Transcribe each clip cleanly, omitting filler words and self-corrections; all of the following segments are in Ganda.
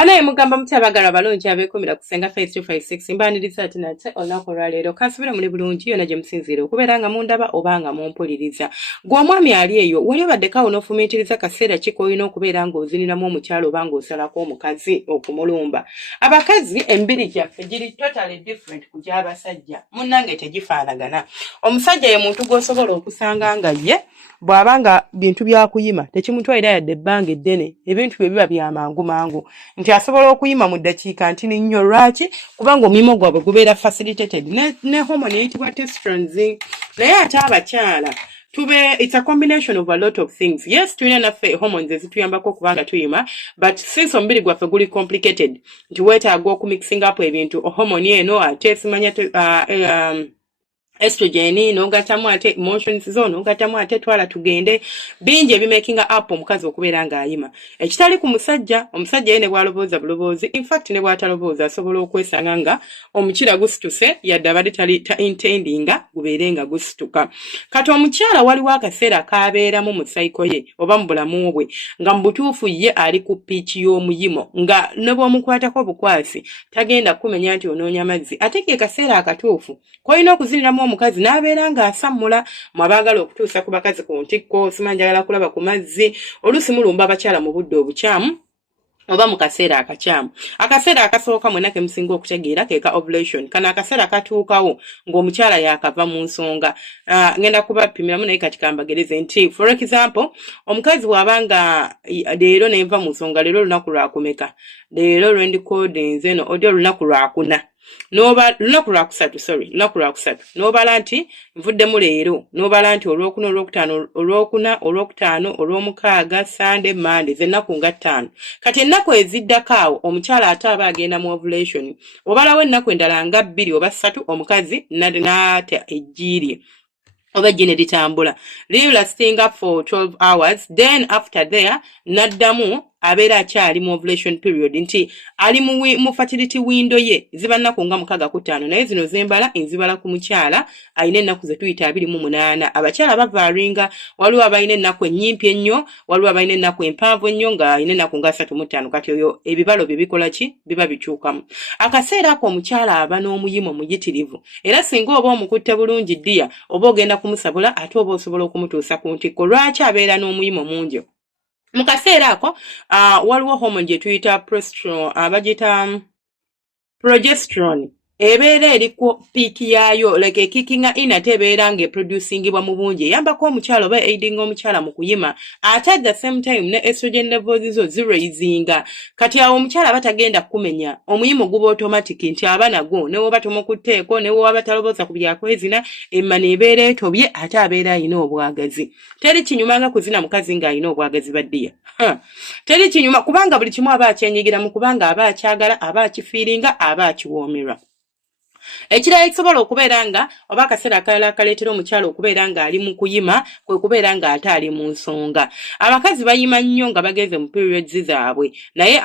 Banaye mugamba mutabagalwa balungi abeekumira kusenga face 256 mbaniriza ati nate olunaku olwaleero kansubira muli bulungi yonna gye musinziire okubeera nga mundaba oba nga mumpuliriza. Gwe omwami ali eyo wali obaddeko n'ofumiitiriza kaseera ki k'olina okubeera ng'oziniramu omukyalo oba ng'osalako omukazi okumulumba. Abakazi emibiri gyaffe giri totally different ku gy'abasajja munnange tegifaanagana. Omusajja ye muntu gw'osobola okusanga nga ye bw'abanga bintu byakuyima tekimutwalira yadde ebbanga eddene ebintu bye biba bya mangu mangu nti asobola okuyima mu ddakiika ntini nnyo lwaki kubanga omulimu gwabwe gubeera facilitated ne hormone eyitibwa testosterone naye ate abakyala it's a combination of a lot of things. Yes, tulina naffe hormones ezituyambako kubanga tuyima, but since omubiri gwaffe guli complicated nti weetaaga okumixing up ebintu hormone eno ate simanya estrogen n'ogatamu ate emotions zo n'ogatamu ate twala tugende bingi ebimakinga up omukazi okubeera ng'ayima ekitali ku musajja omusajja ye ne bw'alobooza buloboozi in fact ne bw'atalobooza asobola okwesanga nga omukira gusituse yadde abadde ta intendinga gubeere nga gusituka kati omukyala waliwo akaseera kaabeeramu mu sayiko ye oba mu bulamu bwe nga mu butuufu ye ali ku piiki y'omuyimo nga ne bw'omukwatako bukwasi tagenda kumenya nti onoonya mazzi ate ke kaseera akatuufu koyina okuziniramu omukazi n'abeera ng'asammula mwabaagala okutuusa ku bakazi ku ntikko simanjagala kulaba ku mazzi oluusi mulumba abakyala mu budde obukyamu oba mu kaseera akakyamu akaseera akasooka mwena ke musinga okutegeera ke ka ovulation kana akaseera katuukawo ng'omukyala yaakava mu nsonga ngenda kubapimiramu naye kati kambagereze nti for example omukazi bw'abanga leero nenva mu nsonga leero olunaku lwakumeka leero lwendikodinze no odi olunaku lwakuna lunaku lwakusatu n'obala nti nvuddemu leero n'obala nti olwokuna olwokutaano olw'omukaaga sande mande z'ennaku nga 5 kati ennaku eziddako awo omukyala ate aba agenda mu ovulation obalawo ennaku endala nga 2 oba 3 omukazi n'ata ejjiirye oba jjine litambula lasting up for 12 hours then after there naddamu abeera akyali mu ovulation period nti ali mu fertility window ye ziba nnaku nga 65 naye zino zembala enzibala ku mukyala alina ennaku ze tuyita 28 abakyala bavaaringa waliwo abalina ennaku ennyimpi ennyo waliwo abalina ennaku empanvu ennyo nga alina ennaku nga 35 kati oyo ebibalo bye bikola ki biba bikyukamu akaseera ako omukyala aba n'omuyimo muyitirivu era singa oba omukutte bulungi ddiya oba ogenda kumusabula ate oba osobola okumutuusa ku ntikko lwaki abeera n'omuyimo mungi mu kaseera ako waliwo hormone gye tuyita progesterone ebeera eri ku piiki yaayo like ekikinga in ate ebeera ng'eproducingibwa mu bungi eyambako omukyala oba aidinga omukyala mu kuyima ate at the same time ne estrogen levels zo ziraisinga kati awo omukyala aba tagenda kumenya omuyimo guba automatic nti aba nagwo ne woba tomukutteeko ne woba talobooza ku byakwezina emma neebeera etobye ate abeera alina obwagazi teri kinyuma nga kuzina mukazi ng'alina obwagazi baddiya teri kinyuma kubanga buli kimu aba akyenyigiramu kubanga aba akyagala aba akifiiringa aba akiwoomerwa ekirala ekisobola okubeera nga oba akaseera akalala akaleetera omukyala okubeera ng'ali mu kuyima kwe kubeera ng'ate ali mu nsonga abakazi bayima nnyo nga bageze mu periods zaabwe naye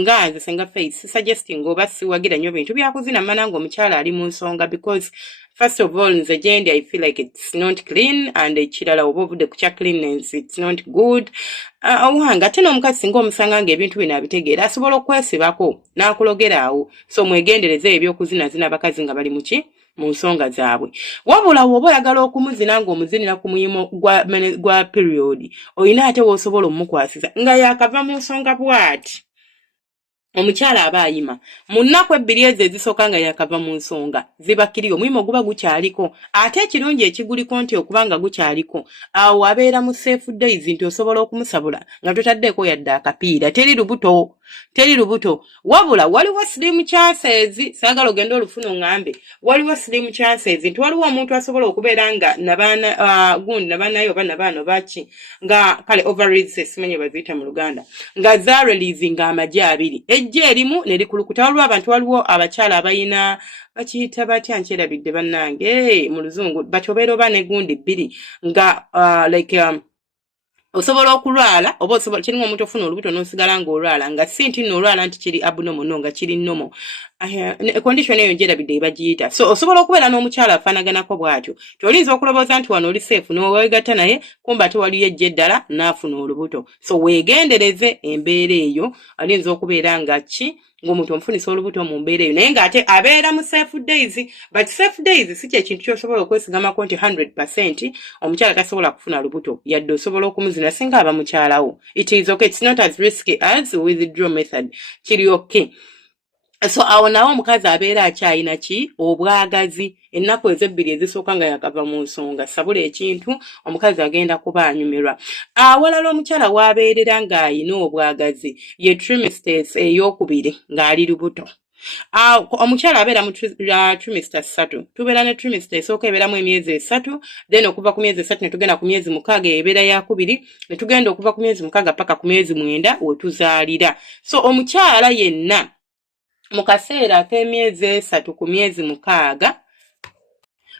nga nze senga face suggesting oba siwagira nnyo bintu byakuzina mana ng'omukyala ali mu nsonga because first of all nze gyendi I feel like it's not clean and ekirala oba ovudde ku kya cleanness it's not good owanga ate n'omukazi singa omusanga ng'ebintu bino abitegeera asobola okwesibako n'akulogera awo so mwegendereze ebyokuzinazina abakazi nga bali muki mu nsonga zaabwe wabula woba oyagala okumuzina ng'omuzinira ku muyimo gwa period olina ate w'osobola omukwasiza nga yaakava mu nsonga bw'ati omukyala aba ayima mu nnaku 2 ezo ezisooka nga yakava mu nsonga zibakkiriye omuyimo guba gukyaliko ate ekirungi ekiguliko nti okubanga gukyaliko awo abeera mu safe days nti osobola okumusabula nga totaddeeko yadde akapiira teri lubuto wabula waliwo slim chances saagala ogenda olufuna ŋŋambe waliwo slim chances nti waliwo omuntu asobola okubeera nga nabaanayo oba nabaano baki nga kale ovaries simanyi baziyita mu Luganda nga zareleasinga amagye 2 ejje erimu ne likulukuta waliwo abantu waliwo abakyala abayina bakiyita batya nkyerabidde bannange mu luzungu batobeera oba negundi 2 nga osobola okulwala oba osobola kiringa omuntu ofuna olubuto n'osigala ng'olwala nga si nti n'olwala nti kiri abnormal no nga kiri normal condition eyo njerabidde ebagiyita. So osobola okubeera n'omukyala afaanaganako bw'atyo. Tolinza okulowooza nti wano oli seefu n'oweegatta naye kumba tewaliyo ejje eddala n'afuna olubuto. So weegendereze embeera eyo alinza okubeera nga ng'omuntu omufunisa olubuto mu mbeera eyo naye ng'ate abeera mu safe days, but safe days si kyekintu ky'osobola okwesigamako nti 100% omukyala tasobola kufuna lubuto yadde osobola okumuzina singa aba mukyalawo. It is okay, it's not as risky as withdrawal method. Kiri okay. So awo nawo omukazi abeera akyayina obwagazi ennaku ezebbiri ezisooka nga yakava mu nsonga sabula ekintu omukazi agenda kuba anyumirwa. Awalala omukyala w'abeerera ng'ayina obwagazi ye trimesters ey'okubiri ng'ali lubuto. Omukyala abeera mu trimester 3. Tubeera ne trimester esooka ebeeramu emyezi 3, then okuva ku myezi 3 ne tugenda ku myezi 6 ebeera yakubiri, ne tugenda okuva ku myezi 6 paka ku myezi 9 wetuzaalira. So omukyala yenna mu kaseera ak'emyezi 3 ku myezi 6.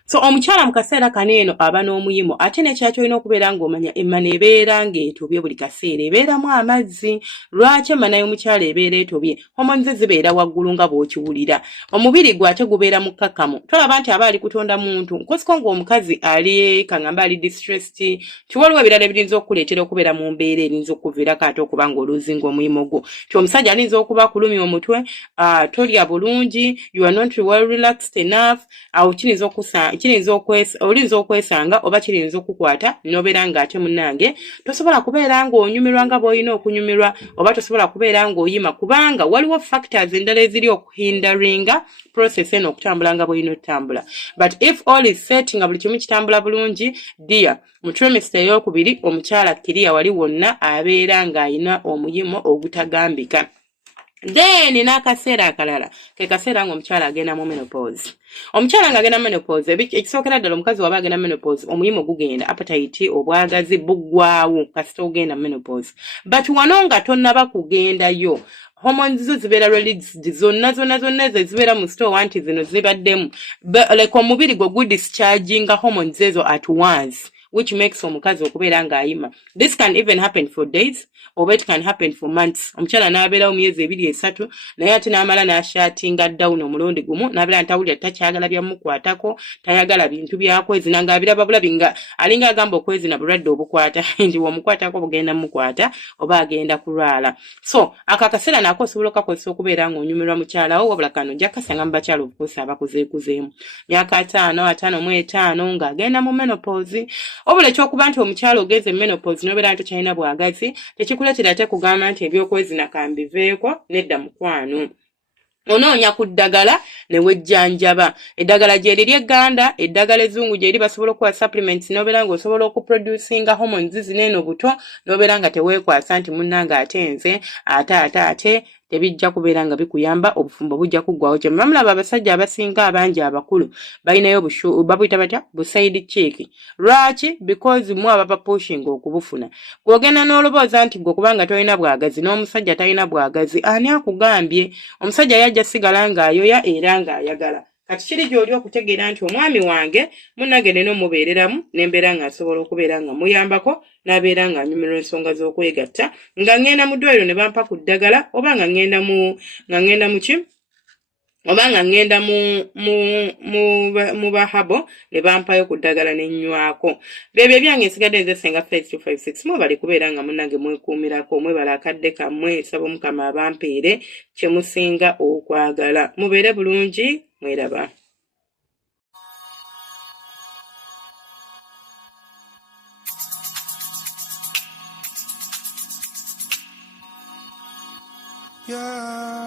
So omukyala mu kaseera kano eno aba n'omuyimo ate n'ekyakyo olina okubeera ng'omanya emmana ebeera ng'etobye buli kaseera ebeeramu amazzi. Lwaki emmana y'omukyala ebeera etobye? Homoni zibeera waggulu nga bw'okiwulira. Omubiri gwe ate gubeera mukkakkamu. Tolaba nti aba ali kutonda muntu nkosiko ng'omukazi ali kangamba ali distressed tiwaliwo ebirala ebirinza okukuleetera okubeera mu mbeera erinza okuviirako ate okuba ng'oluzinga omuyimo gwo. Ti omusajja alinza okuba kulumya omutwe, tolya bulungi, you are not well relaxed enough, awo olinza okwesanga oba kirinza okukwata n'obeera ng'ate munnange tosobola kubeera ng'onyumirwa nga bw'olina okunyumirwa oba tosobola kubeera ng'oyima kubanga waliwo factors endala eziri okuhindaringa process eno okutambula nga bw'olina okutambula. But if all is set nga buli kimu kitambula bulungi, dear, mu trimester ey'okubiri omukyala kiriya wali wonna abeera ng'ayina omuyimo ogutagambika. Then n'akaseera akalala ke kaseera ng'omukyala agenda mu menopause. Omukyala ng'agenda menopause ekisookera ddala omukazi waba agenda menopause omuyimo gugenda, appetite obwagazi buggwaawo kasita ogenda menopause. But wano nga tonnaba kugendayo hormones zo zibeera released zonna zibeera mu store anti zino zibaddemu like omubiri gwo gudischarginga hormones ezo at once, which makes omukazi okubeera ng'ayima. This can even happen for days or it can happen for months. Omukyala n'abeerawo myezi 2-3 naye ate n'amala n'ashatinga down omulundi gumu n'abeera ntawulira takyagala byamukwatako, tayagala bintu byakwezina ng'abiraba bulabi nga alinga agamba okwezina bulwadde obukwata nti womukwatako bugenda mukwata oba agenda kulwala. So akaseera nako osobola okakozesa okubeera ng'onyumirwa mukyalawo wabula kano nja kasanga mu bakyala obukosa abakuzeekuzeemu myaka 5 ng'agenda mu menopause. Obula ekyokuba nti omukyala ogeze menopause n'obeera nti tokyalina bwagazi tekikuleetera ate kugamba nti ebyokwezina kambiveeko, nedda mukwano. Onoonya ku ddagala ne wejjanjaba. Eddagala gye liri egganda, eddagala ezzungu gye liri basobola okuwa supplements n'obeera ng'osobola okuproducinga hormones zineeno buto n'obeera nga teweekwasa nti munnange ate nze ate tebijja kubeera nga bikuyamba, obufumbo bujja kuggwawo. Kye mulaba abasajja abasinga abangi abakulu balinayo babuyita batya buside cheek. Lwaki? Because mu ababa pushing okubufuna. Gwogenda n'olobooza nti gwe kubanga tolina bwagazi n'omusajja talina bwagazi, ani akugambye? Omusajja yajja sigala ng'ayoya era ng'ayagala. Kati kiri gy'oli okutegeera nti omwami wange munnange nena omubeereramu n'embeera ng'asobola okubeera nga muyambako n'abeera ng'anyumirwa ensonga z'okwegatta nga ngenda mu ddwaliro ne bampa ku ddagala oba nga ngenda mu bahabo ne bampayo ku ddagala n'ennywako. Bebyo ebyange nsigadde nze Senga 5256 mwebale kubeera nga munnange mwekuumirako, mwebale akadde kammwe, nsaba Omukama abampeere kye musinga okwagala. Mubeere bulungi, mweraba. Yeah.